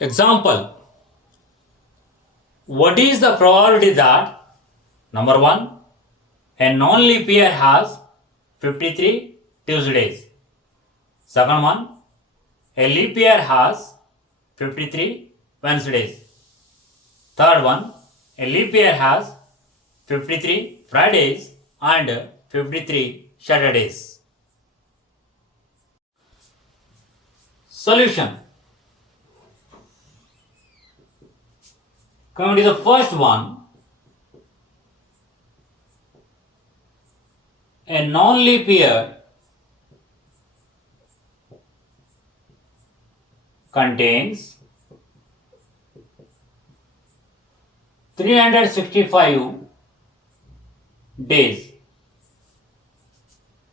Example, what is the probability that number 1, a non-leap year has 53 Tuesdays. Second one, a leap year has 53 Wednesdays. Third one, a leap year has 53 Fridays and 53 Saturdays. Solution. Coming to the first one, a non-leap year contains 365 days,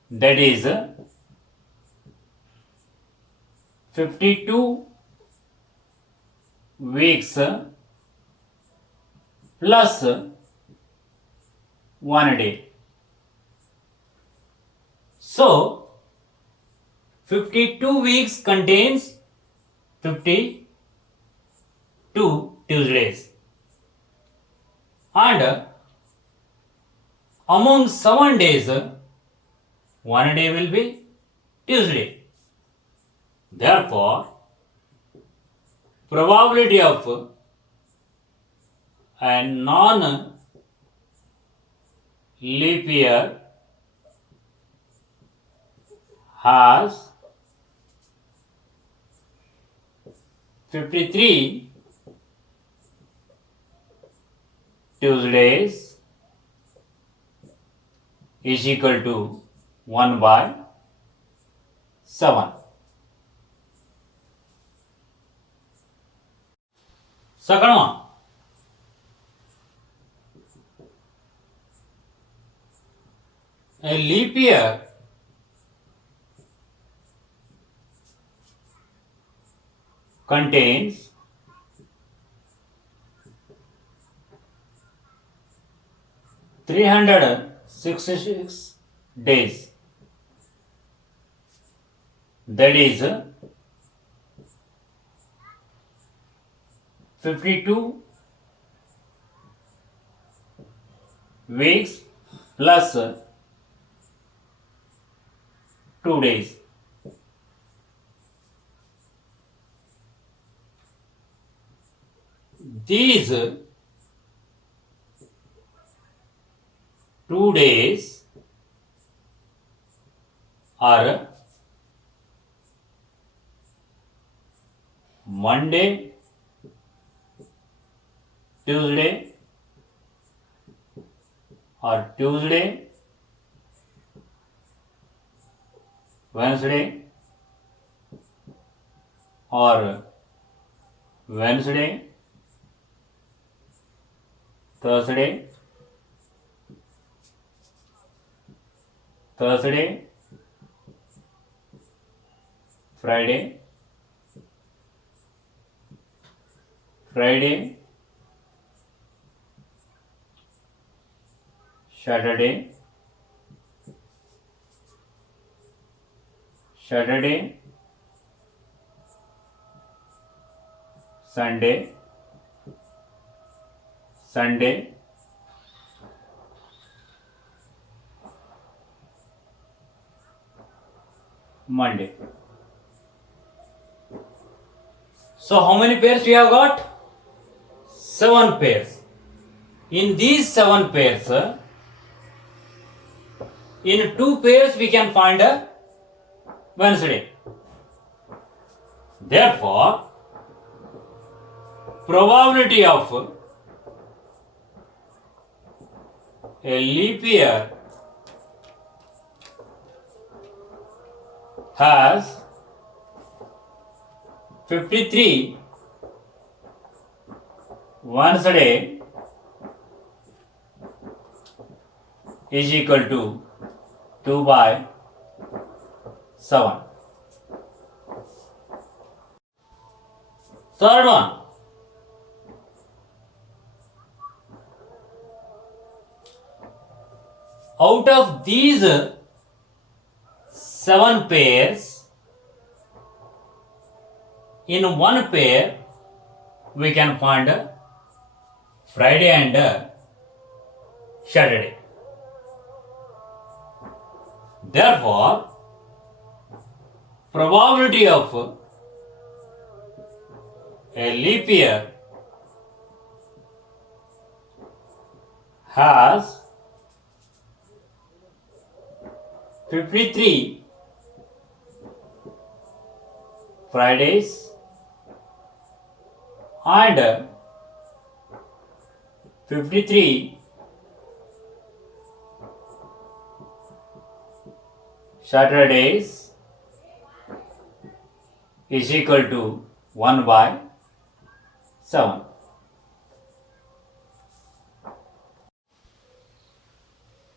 that is 52 weeks plus 1 day. So 52 weeks contains 52 Tuesdays, and among 7 days 1 day will be Tuesday. Therefore, probability of a non-leap year has 53 Tuesdays is equal to 1 by 7. Second one, a leap year contains 366 days, that is 52 weeks plus 2 days. These 2 days are Monday, Tuesday, or Tuesday, Wednesday, or Wednesday, Thursday, Friday, Saturday, Sunday, Monday. So how many pairs we have got? 7 pairs. In these 7 pairs, in 2 pairs we can find a Wednesday. Therefore, probability of a leap year has 53 Wednesday is equal to 2 by 7. Third one, out of these 7 pairs, in 1 pair we can find Friday and Saturday. Therefore, probability of a leap year has 53 Fridays and 53 Saturdays is equal to 1 by 7.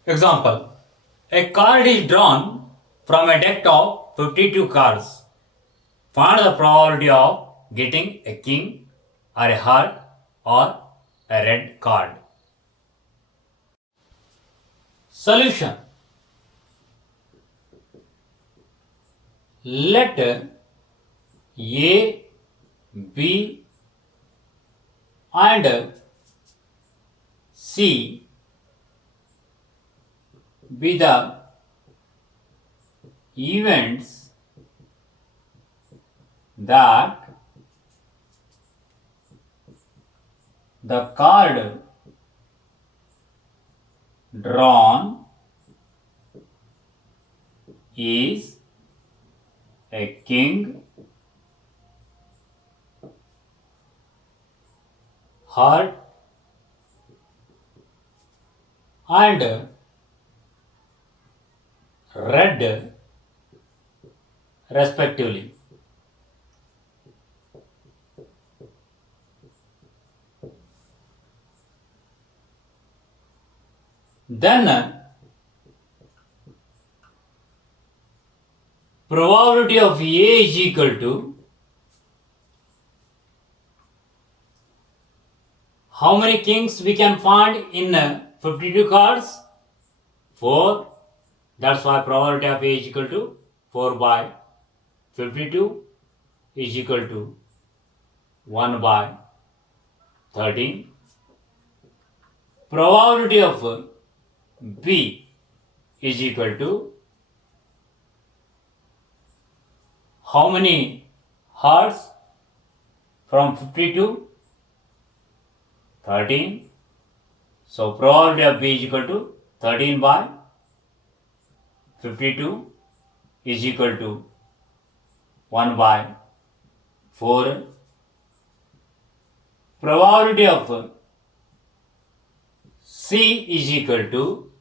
Example: a card is drawn from a deck of 52 cards. Find the probability of getting a king or a heart or a red card. Solution: let A, B and C be the events that the card drawn is a king, heart and red respectively. Then probability of A is equal to how many kings we can find in 52 cards? 4. That's why probability of A is equal to 4 by 52 is equal to 1 by 13. Probability of B is equal to how many hearts from 52? 13. So probability of B is equal to 13 by 52 is equal to 1 by 4. Probability of C is equal to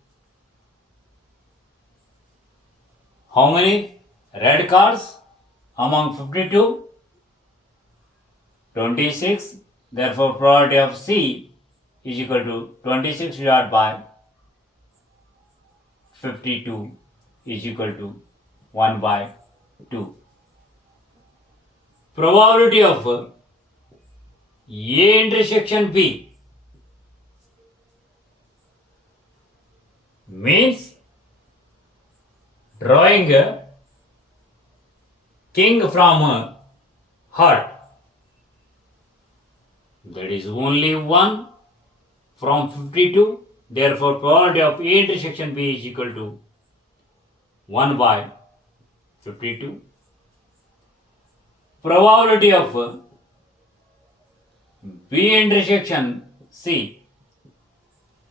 how many red cards among 52? 26. Therefore, probability of C is equal to 26 divided by 52 is equal to 1 by 2. Probability of A intersection B means drawing a king from a heart. That is only 1 from 52. Therefore, probability of A intersection B is equal to 1 by 52. Probability of B intersection C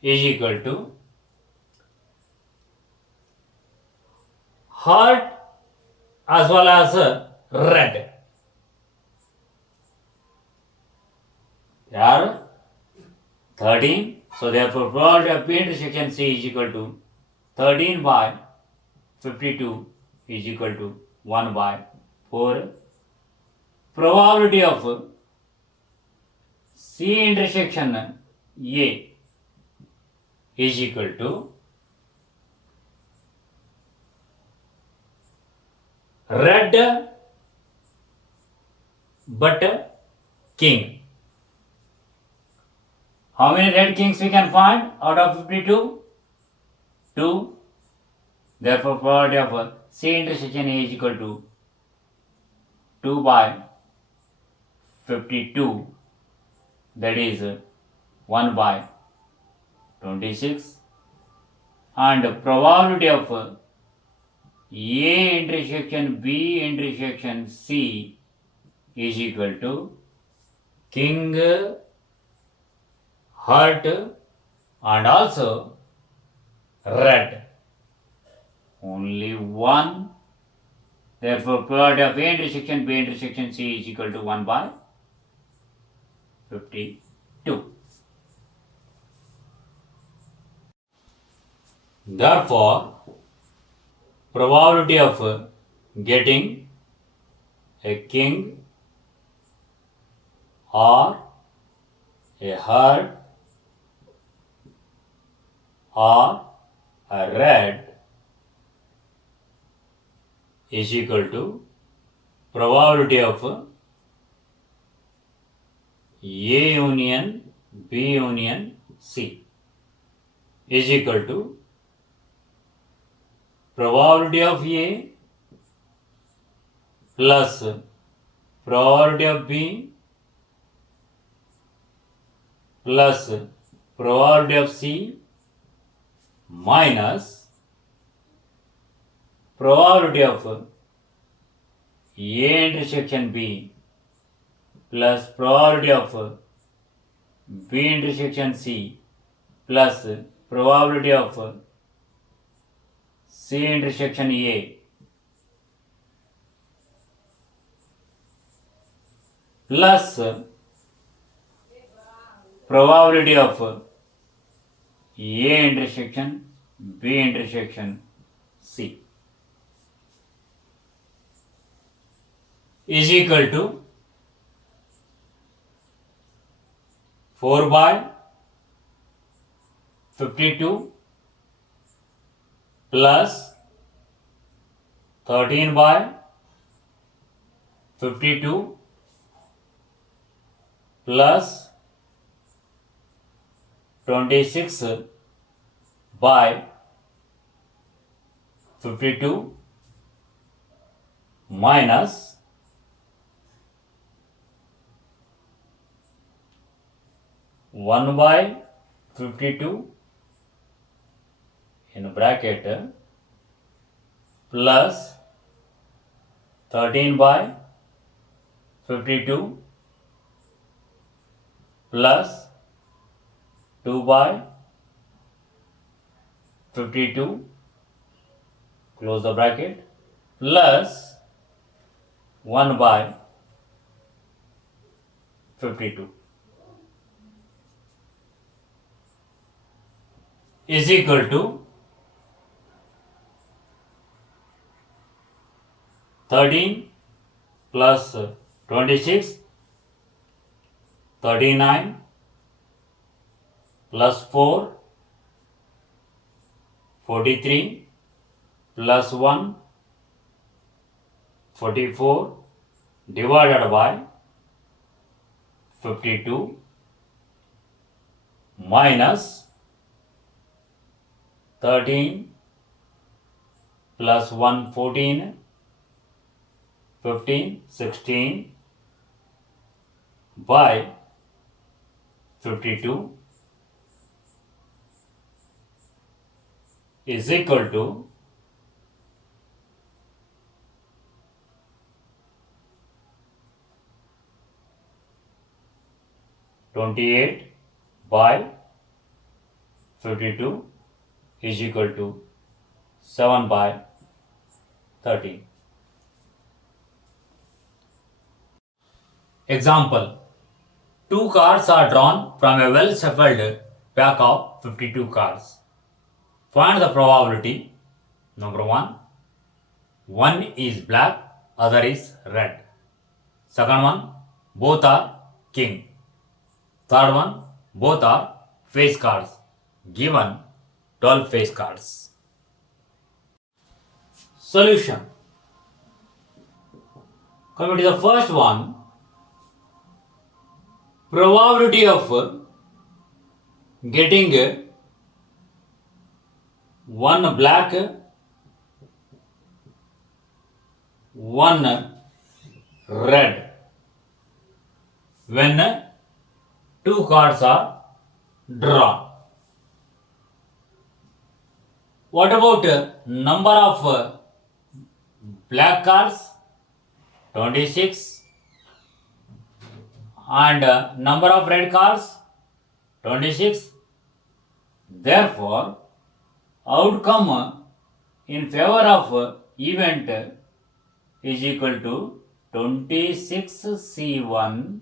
is equal to heart as well as red. They are 13. So therefore probability of B intersection C is equal to 13 by 52 is equal to 1 by 4. Probability of C intersection A is equal to red but king. How many red kings we can find out of 52? 2. Therefore, probability of C intersection A is equal to 2 by 52 that is 1 by 26, and probability of A intersection B intersection C is equal to king, heart, and also red. Only one. Therefore, probability of A intersection B intersection C is equal to 1 by 52. Therefore, probability of getting a king or a heart or a red is equal to probability of A union B union C is equal to probability of A plus probability of B plus probability of C minus probability of A intersection B plus probability of B intersection C plus probability of C intersection A plus probability of A intersection B intersection C is equal to 4 by 52 plus 13 by 52 plus 26 by 52 minus 1 by 52 in bracket plus 13 by 52 plus 2 by 52, close the bracket, plus 1 by 52 is equal to 13 plus 26, 39 plus 4, 43 plus 1, 44 divided by 52 minus 13 plus 1, 14, 15, 16 by 52 is equal to 28 by 52 is equal to 7 by 13. Example: two cards are drawn from a well-shuffled pack of 52 cards. Find the probability. Number 1. One is black, other is red. Second one, both are king. Third one, both are face cards. Given 12 face cards. Solution. Coming to the first one, probability of getting one black, one red when 2 cards are drawn. What about number of black cards? 26. And number of red cards? 26. Therefore, outcome in favor of event is equal to 26C1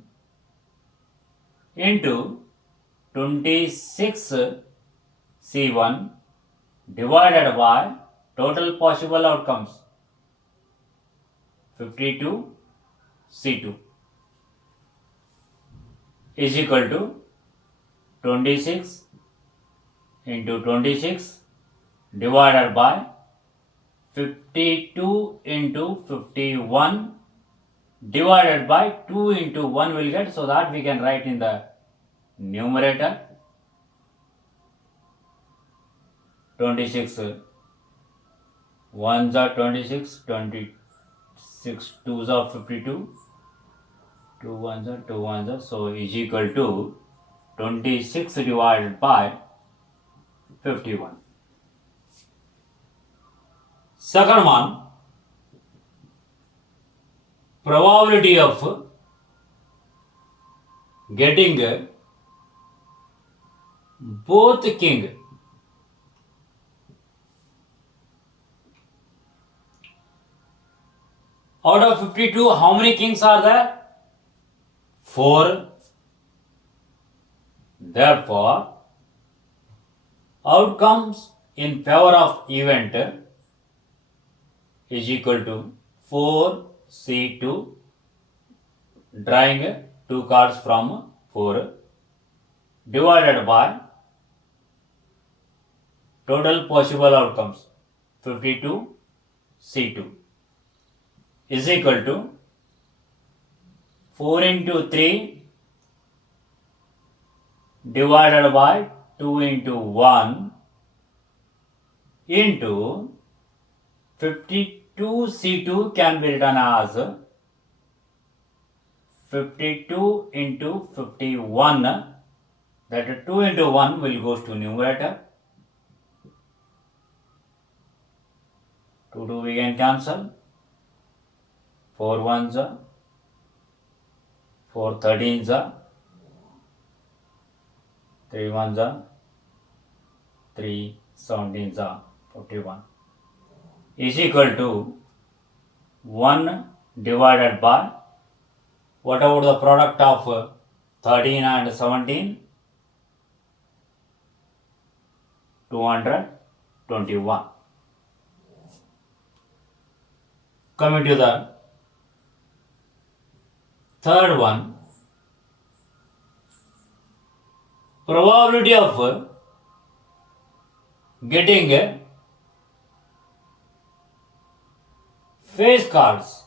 into 26C1 divided by total possible outcomes 52C2 is equal to 26 into 26 divided by 52 into 51 divided by 2 into 1 will get, so that we can write in the numerator 26 1s are 26, 26 2s are 52, 2 1s are 2 1s are, so is equal to 26 divided by 51. Second one, probability of getting both king. Out of 52, how many kings are there? 4. Therefore, outcomes in favor of event is equal to 4C2, drawing 2 cards from 4, divided by total possible outcomes 52C2 is equal to 4 into 3 divided by 2 into 1 into 52C2 can be written as 52 into 51, that 2 into 1 will goes to numerator, 2 we can cancel, 4 1s are, 4 13s are, 3 1s are, 3 17s are, 41 is equal to 1 divided by, what about the product of 13 and 17? 221. Coming to the third one, probability of getting face cards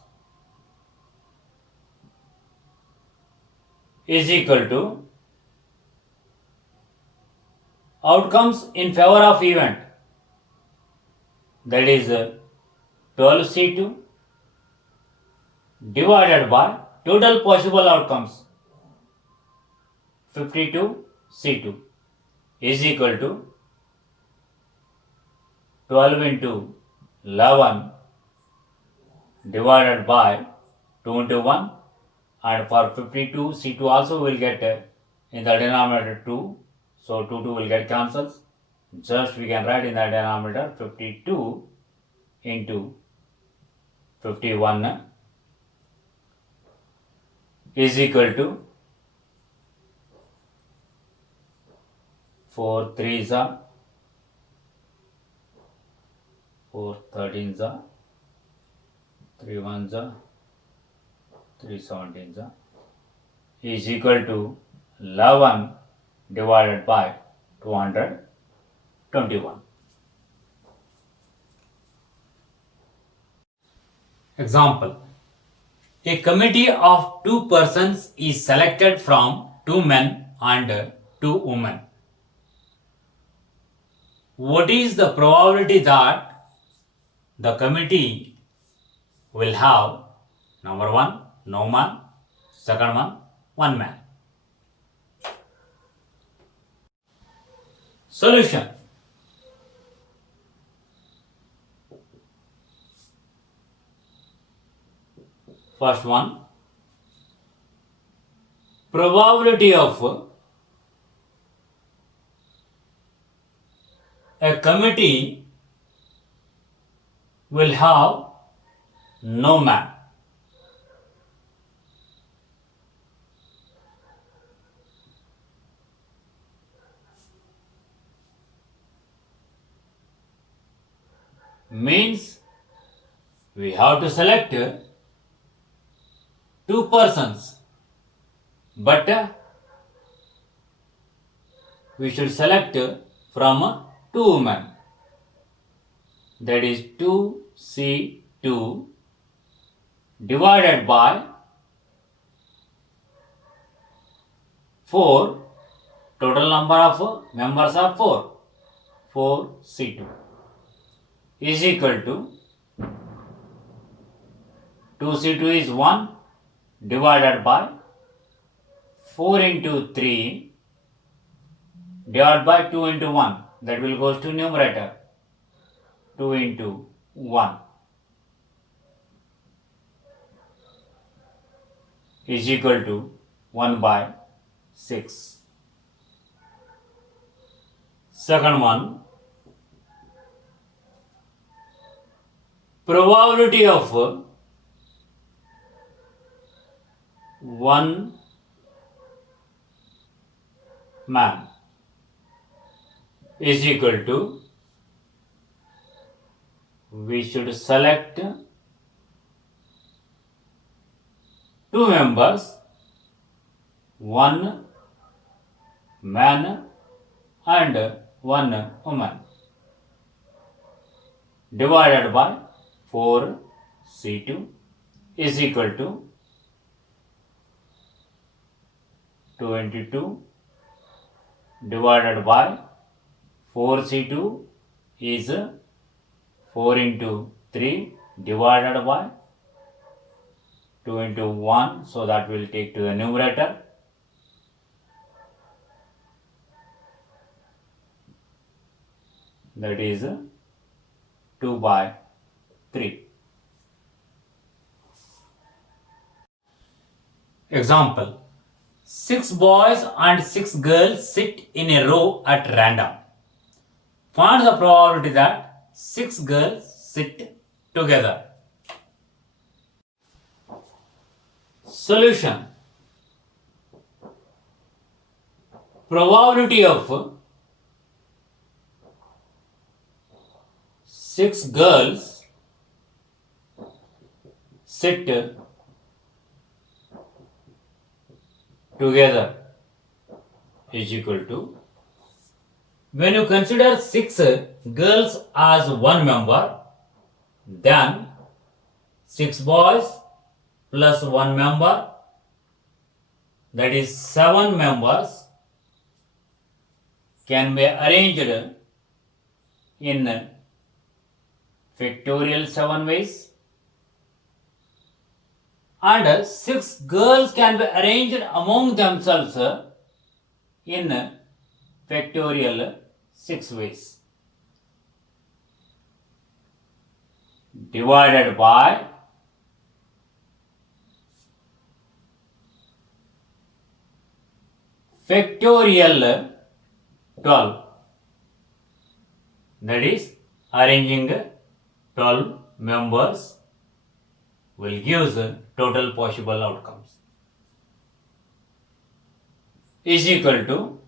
is equal to outcomes in favor of event, that is 12C2 divided by total possible outcomes 52C2 is equal to 12 into 11 divided by 2 into 1, and for 52C2 also will get in the denominator 2, so 2 will get cancels. Just we can write in the denominator 52 into 51 is equal to 4 3s are, 4 13s are, 3 1s are, 3 17s are, is equal to 11 divided by 221. Example. A committee of 2 persons is selected from 2 men and 2 women. What is the probability that the committee will have number 1, no man, second one, 1 man. Solution. First one, probability of a committee will have no man. Means we have to select two persons, but we should select from two women. That is 2C2 divided by 4. Total number of members are 4. 4C2 is equal to 2C2 is 1 divided by 4 into 3 divided by 2 into 1. That will goes to numerator. 2 into 1 is equal to 1 by 6. Second one, probability of one man is equal to, we should select two members, one man and one woman, divided by 4C2 is equal to 22 divided by 4C2 is 4 into 3 divided by 2 into 1, so that will take to the numerator. That is 2 by 3. Example. 6 boys and 6 girls sit in a row at random. Find the probability that 6 girls sit together. Solution. Probability of 6 girls sit together is equal to, when you consider 6 girls as one member, then 6 boys plus one member, that is 7 members, can be arranged in factorial 7 ways, and 6 girls can be arranged among themselves in factorial 6 ways, divided by factorial 12, that is arranging 12 members will give the total possible outcomes, is equal to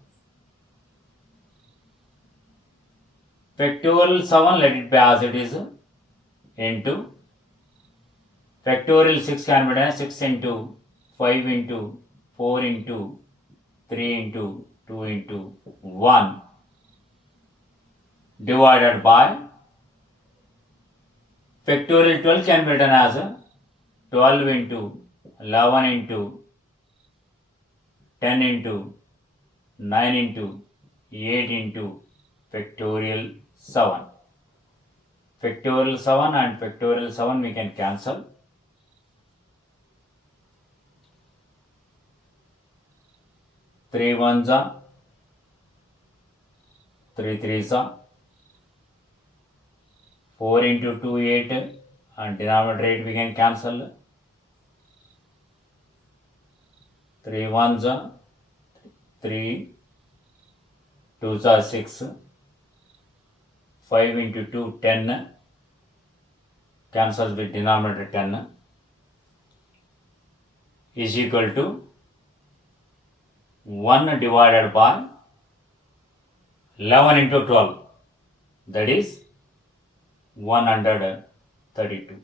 factorial 7, let it be as it is, into factorial 6 can be done 6 into 5 into 4 into 3 into 2 into 1 divided by factorial 12 can be written as 12 into 11 into 10 into 9 into 8 into factorial 7. Factorial 7 and factorial 7 we can cancel. Three ones are 3 3s are 4 into 2 8 and denominator 8 we can cancel. 3 1s are 3 2s are 6. 5 into 2 10 cancels with denominator 10 is equal to 1 divided by 11 into 12, that is 132.